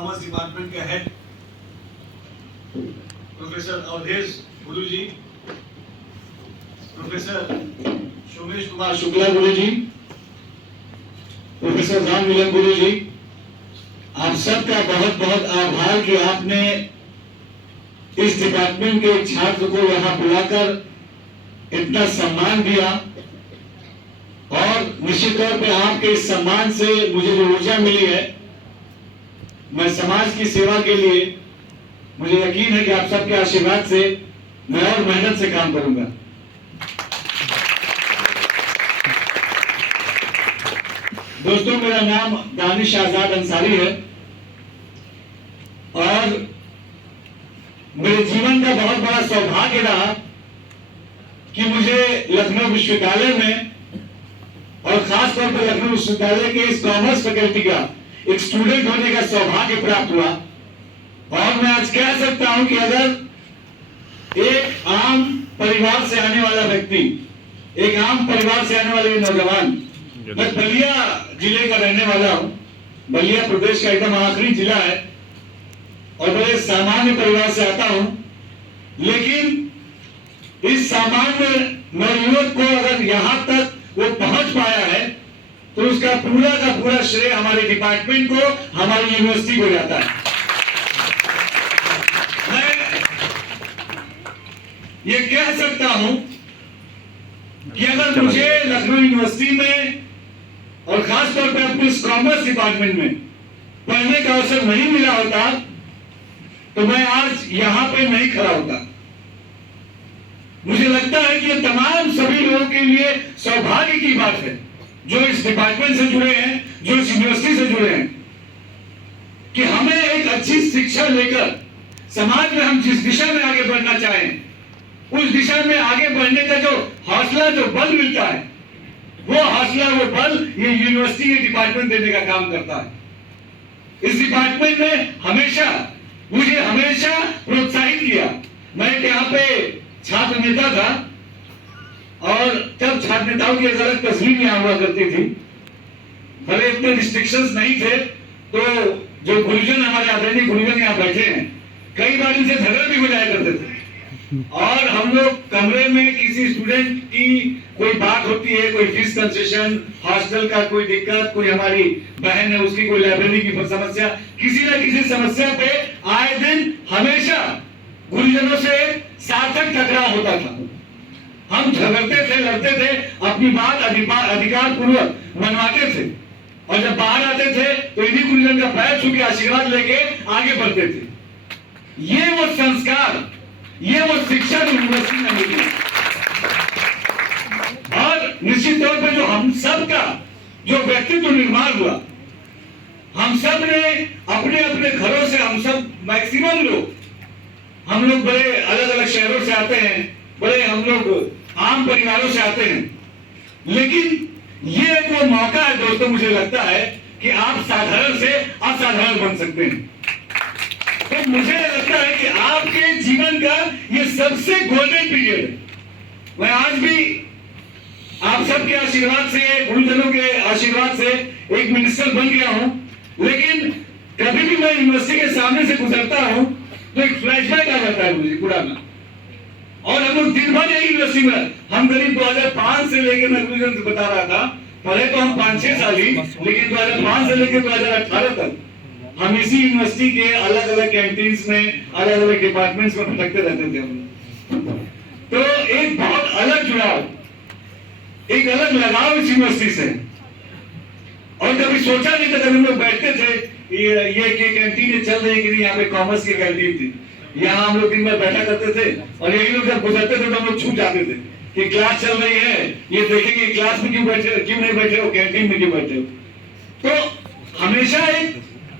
Commerce department के head professor Awadhesh गुरु जी, professor Somesh Kumar Shukla गुरु जी, professor Ram Milan गुरु जी, आप सबका बहुत बहुत आभार कि आपने इस डिपार्टमेंट के छात्र को यहाँ बुलाकर इतना सम्मान दिया। और निश्चित तौर पे आपके इस सम्मान से मुझे जो ऊर्जा मिली है, मैं समाज की सेवा के लिए, मुझे यकीन है कि आप सबके आशीर्वाद से मैं और मेहनत से काम करूंगा। दोस्तों, मेरा नाम दानिश आजाद अंसारी है और मेरे जीवन का बहुत बड़ा सौभाग्य रहा कि मुझे लखनऊ विश्वविद्यालय में और खास तौर पर लखनऊ विश्वविद्यालय के इस कॉमर्स फैकल्टी का एक स्टूडेंट होने का सौभाग्य प्राप्त हुआ। और मैं आज कह सकता हूं कि अगर एक आम परिवार से आने वाला व्यक्ति, एक आम परिवार से आने वाले नौजवान, मैं बलिया जिले का रहने वाला हूं, बलिया प्रदेश का एकदम आखिरी जिला है और बड़े सामान्य परिवार से आता हूं, लेकिन इस सामान्य नवयुवक को अगर यहां तक वो पहुंच पाया है तो उसका पूरा का पूरा श्रेय हमारे डिपार्टमेंट को, हमारी यूनिवर्सिटी को जाता है। मैं ये कह सकता हूं कि अगर मुझे लखनऊ यूनिवर्सिटी में और खास तौर पर अपने कॉमर्स डिपार्टमेंट में पढ़ने का अवसर नहीं मिला होता तो मैं आज यहां पे नहीं खड़ा होता। मुझे लगता है कि ये तमाम सभी लोगों के लिए सौभाग्य की बात है जो इस डिपार्टमेंट से जुड़े हैं, जो इस यूनिवर्सिटी से जुड़े हैं, कि हमें एक अच्छी शिक्षा लेकर समाज में हम जिस दिशा में आगे बढ़ना चाहें उस दिशा में आगे बढ़ने का जो हौसला, जो बल मिलता है, वो हौसला, वो बल ये यूनिवर्सिटी, ये डिपार्टमेंट देने का काम करता है। इस डिपार्टमेंट ने मुझे हमेशा प्रोत्साहित किया। मैं यहाँ पे छात्र नेता था और तब छात्र नेताओं की एक अलग तस्वीर यहाँ हुआ करती थी, भले इतने रिस्ट्रिक्शंस नहीं थे। तो जो गुरुजन, हमारे आदरणीय गुरुजन यहाँ बैठे हैं, कई बार इनसे झगड़ा भी हो जाया करते थे और हम लोग कमरे में किसी स्टूडेंट की कोई बात होती है, कोई फीस कंसेशन, हॉस्टल का कोई दिक्कत, कोई हमारी बहन है उसकी कोई लाइब्रेरी की समस्या, किसी न किसी समस्या पे आए दिन हमेशा गुरुजनों से सार्थक टकराव होता था। हम झगड़ते थे, लड़ते थे, अपनी बात अधिकार पूर्वक मनवाते थे और जब बाहर आते थे तो इन्हीं गुरुजन का पैर छू के आशीर्वाद लेके आगे बढ़ते थे। ये वो संस्कार, ये वो शिक्षा जो यूनिवर्सिटी में मिली और निश्चित तौर पर जो हम सब का जो व्यक्तित्व निर्माण हुआ, हम सब ने अपने अपने घरों से, हम सब मैक्सिमम लोग, हम लोग बड़े अलग अलग शहरों से आते हैं, बड़े हम लोग आम परिवारों से आते हैं, लेकिन ये एक वो मौका है दोस्तों, मुझे लगता है कि आप साधारण से असाधारण बन सकते हैं। तो मुझे लगता है कि आपके जीवन का ये सबसे गोल्डन पीरियड है। मैं आज भी आप सबके आशीर्वाद से, गुरुजनों के आशीर्वाद से एक मिनिस्टर बन गया हूं, लेकिन कभी भी मैं यूनिवर्सिटी के सामने से गुजरता हूं तो एक फ्लैशबैक आ जाता है मुझे पुराना। और हम लोग दिन भर यूनिवर्सिटी में, हम करीब 2005 से लेकर, मैं गुरुजन से बता रहा था, पहले तो हम 5-6 साल ही, लेकिन 2005 से लेकर 2018 तक हम इसी यूनिवर्सिटी के अलग अलग कैंटीन्स में, अलग अलग डिपार्टमेंट्स में भटकते रहते थे हम। तो एक बहुत अलग जुड़ाव, एक अलग लगाव इस यूनिवर्सिटी से। और कभी सोचा नहीं था, जब हम लोग बैठते थे ये कैंटीन चल रही कि नहीं, यहाँ पे कॉमर्स की कैंटीन थी, यहाँ हम लोग दिन भर बैठा करते थे और यही लोग जब गुजरते थे तो हम लोग छूट जाते थे कि क्लास चल रही है, ये देखेंगे क्लास में क्यों बैठे, क्यों नहीं बैठे हो, कैंटीन में क्यों बैठे हो। तो हमेशा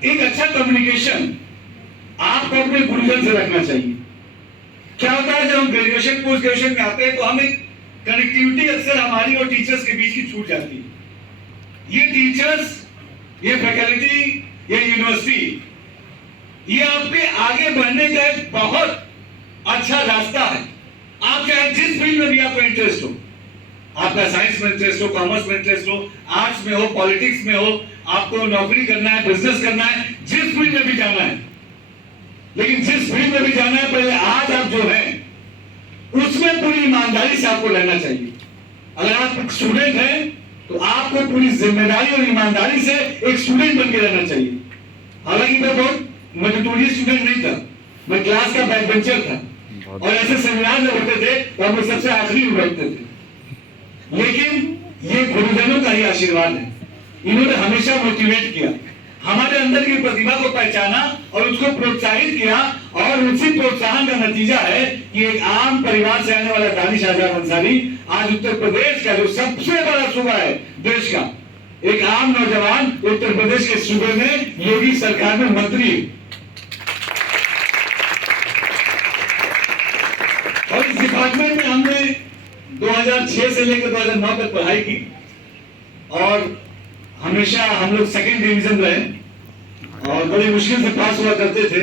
एक अच्छा कम्युनिकेशन आपको अपने गुरुजन से रखना चाहिए। क्या होता है, जब हम ग्रेजुएशन, पोस्ट ग्रेजुएशन में आते हैं तो हमें कनेक्टिविटी अक्सर हमारी और टीचर्स के बीच की छूट जाती है। ये टीचर्स, ये फैकल्टी, ये यूनिवर्सिटी, ये आपके आगे बढ़ने का एक बहुत अच्छा रास्ता है। आप चाहे जिस फील्ड में भी आपका इंटरेस्ट हो, आपका साइंस में इंटरेस्ट हो, कॉमर्स में इंटरेस्ट हो, आर्ट्स में हो, पॉलिटिक्स में हो, आपको नौकरी करना है, बिजनेस करना है, जिस फील्ड में भी जाना लेकिन जिस फील्ड में भी जाना है, पहले आज आप जो है उसमें पूरी ईमानदारी से आपको रहना चाहिए। अगर आप एक स्टूडेंट हैं तो आपको पूरी जिम्मेदारी और ईमानदारी से एक स्टूडेंट बन के रहना चाहिए। हालांकि मैं बहुत मेरिटोरियस स्टूडेंट नहीं था, मैं क्लास का बैक बेंचर था और ऐसे सेमिनार जब होते थे तो हम सबसे आखिरी में बैठते थे। लेकिन ये गुरुजनों का ही आशीर्वाद है, इन्होंने हमेशा मोटिवेट किया, हमारे अंदर की प्रतिभा को पहचाना और उसको प्रोत्साहित किया, और उसी प्रोत्साहन का नतीजा है कि एक आम परिवार से आने वाला दानिश आजाद अंसारी आज उत्तर प्रदेश का जो सबसे बड़ा सूबा है देश का, एक आम नौजवान उत्तर प्रदेश के सूबे में योगी सरकार में मंत्री है। और इस डिपार्टमेंट में हमने 2006 से लेकर 2009 तक पढ़ाई की और हमेशा हम लोग सेकंड डिवीजन रहे और बड़ी मुश्किल से पास हुआ करते थे।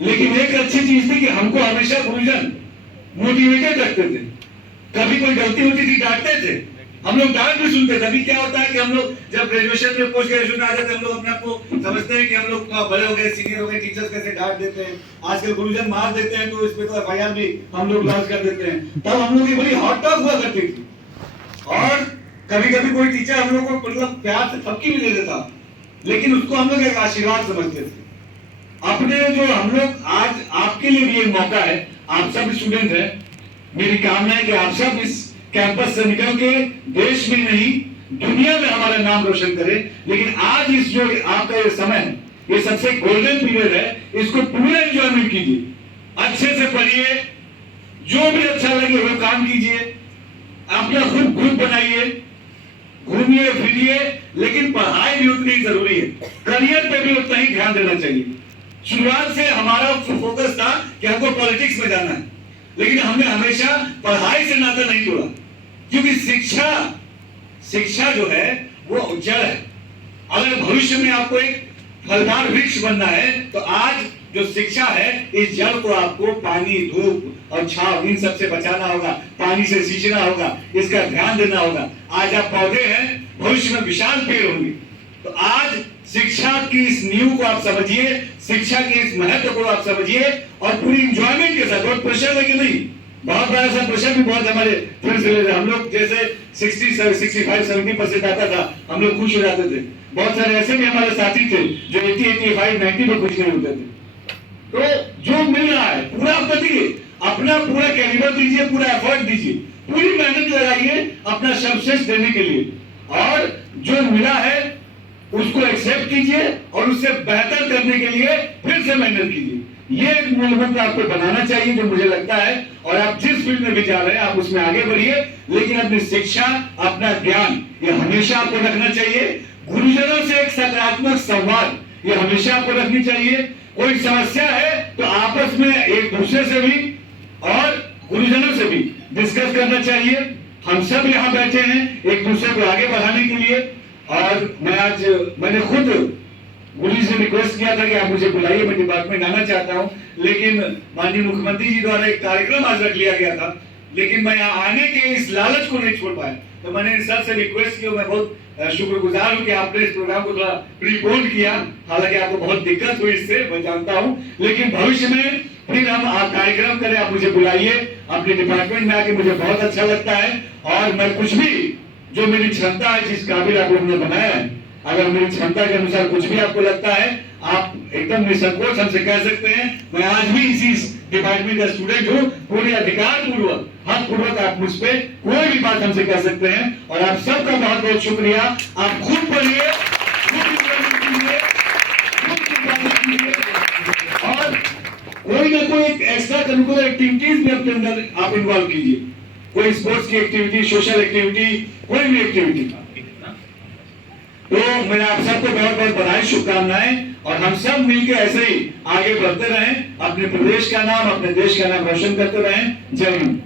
लेकिन एक अच्छी चीज थी कि हमको हमेशा गुरुजन मोटिवेटेड रखते थे। कभी कोई गलती होती थी डांटते थे, हम लोग डांट भी सुनते थे। अभी क्या होता है कि हम लोग जब ग्रेजुएशन में पोस्ट ग्रेजुएशन आ जाते हैं, हम लोग अपने आप को समझते हैं कि हम लोग बड़े हो गए, सीनियर हो गए, टीचर्स कैसे डांट देते हैं, आजकल गुरुजन मार देते हैं तो इस पे तो एफआईआर भी हम लोग लॉन्च कर देते हैं। तब हम लोग की बड़ी हॉट टॉक हुआ करती थी और कभी कभी कोई टीचर हम लोग को मतलब प्यार से थपकी भी दे देता, लेकिन उसको हम लोग एक आशीर्वाद समझते थे। अपने जो हम लोग आज आपके लिए भी एक मौका है, आप सब स्टूडेंट हैं, मेरी कामना है कि आप सब इस कैंपस से निकल के देश में नहीं दुनिया में हमारा नाम रोशन करें। लेकिन आज इस जो आपका ये समय है, ये सबसे गोल्डन पीरियड है, इसको पूरा एंजॉयमेंट कीजिए, अच्छे से पढ़िए, जो भी अच्छा लगे वो काम कीजिए, अपना खुद ग्रुप बनाइए, घूमिए फिरिए, लेकिन पढ़ाई भी उतनी ही जरूरी है, करियर पे भी उतना ही ध्यान देना चाहिए। शुरुआत से हमारा फोकस था कि हमको पॉलिटिक्स में जाना है, लेकिन हमने हमेशा पढ़ाई से नाता नहीं तोड़ा, क्योंकि शिक्षा जो है वो जड़ है। अगर भविष्य में आपको एक फलदार वृक्ष बनना है तो आज जो शिक्षा है इस जड़ को आपको पानी, धूप और छांव इन सबसे बचाना होगा, पानी से सींचना होगा, इसका ध्यान देना होगा। आज आप पौधे हैं, भविष्य में विशाल पेड़ होंगे। तो आज शिक्षा की इस नींव को आप समझिए, शिक्षा के इस महत्व को आप समझिए और पूरी इंजॉयमेंट के साथ, बहुत प्रेशर लेके नहीं, बहुत बड़ा सा प्रेशर भी बहुत हमारे फ्रेंड्स ले रहे। हम लोग जैसे 65-70% आता था, हम लोग खुश हो जाते थे। बहुत सारे ऐसे भी हमारे साथी थे जो 80-85-90 पे खुश नहीं होते थे। तो जो मिल रहा है पूरा आप करिए, अपना पूरा कैलिबर दीजिए, पूरा एफर्ट दीजिए, पूरी मेहनत लगाइए अपना सर्वश्रेष्ठ देने के लिए, और जो मिला है उसको एक्सेप्ट कीजिए और उससे बेहतर करने के लिए फिर से मेहनत कीजिए। ये एक मूलमंत्र आपको बनाना चाहिए जो मुझे लगता है, और आप जिस फील्ड में भी जा रहे हैं आप उसमें आगे बढ़िए, लेकिन अपनी शिक्षा, अपना ज्ञान ये हमेशा आपको रखना चाहिए। गुरुजनों से एक सकारात्मक संवाद ये हमेशा आपको रखनी चाहिए। कोई समस्या है तो आपस में एक दूसरे से भी और गुरुजनों से भी डिस्कस करना चाहिए। हम सब यहाँ बैठे हैं एक दूसरे को आगे बढ़ाने के लिए, और मैंने खुद गुरु जी से रिक्वेस्ट किया था कि आप मुझे बुलाइए, मैं डिपार्टमेंट आना चाहता हूँ, लेकिन माननीय मुख्यमंत्री जी द्वारा एक कार्यक्रम आज रख लिया गया था, लेकिन मैं यहाँ आने के इस लालच को नहीं छोड़ पाया। तो मैंने सर से रिक्वेस्ट की, मैं बहुत शुक्रगुजार हूँ कि आपने इस प्रोग्राम को थोड़ा प्रीपोन किया। हालांकि आपको बहुत दिक्कत हुई इससे, मैं जानता हूँ, लेकिन भविष्य में फिर हम आप कार्यक्रम करें, आप मुझे बुलाइए अपने डिपार्टमेंट में आके, मुझे बहुत अच्छा लगता है। और मैं कुछ भी जो मेरी क्षमता है, जिस काबिल आप लोगों ने बनाया है, अगर मेरी क्षमता के अनुसार कुछ भी आपको लगता है, आप एकदम निसंकोच हमसे कह सकते हैं। मैं आज भी इसी डिपार्टमेंट का स्टूडेंट हूँ, पूरे अधिकार पूर्वक, हक पूर्वक आप मुझ पे कोई भी बात हमसे कह सकते हैं। और आप सबका बहुत बहुत शुक्रिया। आप खुद पढ़िए, और कोई ना कोई एक्स्ट्रा करिकुलर एक्टिविटीज भी अपने अंदर आप इन्वॉल्व कीजिए, कोई स्पोर्ट्स की एक्टिविटी, सोशल एक्टिविटी, कोई भी एक्टिविटी। तो मैं आप सबको बहुत बहुत बधाई, शुभकामनाएं, और हम सब मिलकर ऐसे ही आगे बढ़ते रहें, अपने प्रदेश का नाम, अपने देश का नाम रोशन करते रहें। जय हिंद।